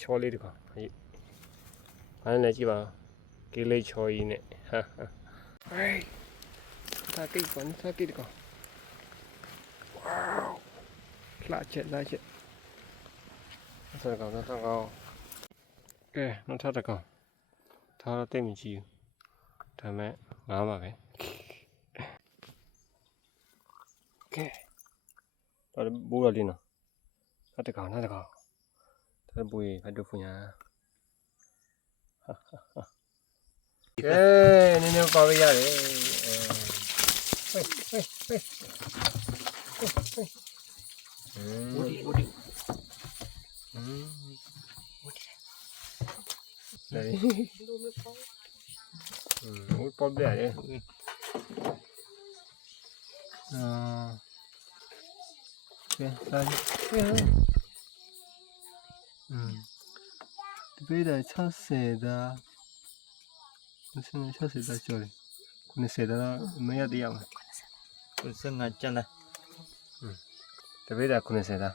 ချောလေးတကောင်ဟေးဘာလဲကြည့်ပါကေးလေးချောကြီးနဲ့ဟာဟေးဒါကိတ်ကောင်းစားကိတ်တကောင်ဝေါလာချက်ဆက်ကောင်ကဲနောက်ထပ်တကောင်ထားတော့တိတ်မကြည့်ဘူးဒါမဲ့ငားပါပဲကဲတော့ဘူရလေးနော်နောက်တကောင်ဒါဘူရဖတ်တော့ဖွညာကဲနည်းနည်းပါရရတယ်ဟေးUdi. Đây. Hút bóp bẻ đi. Ok, ra đi. Bây giờ cho xe ra. Nó sẽ cho xe ra chơi. Con xe ra mấy giờ đi không? Con sưng chân này. Bây giờ con xe ra.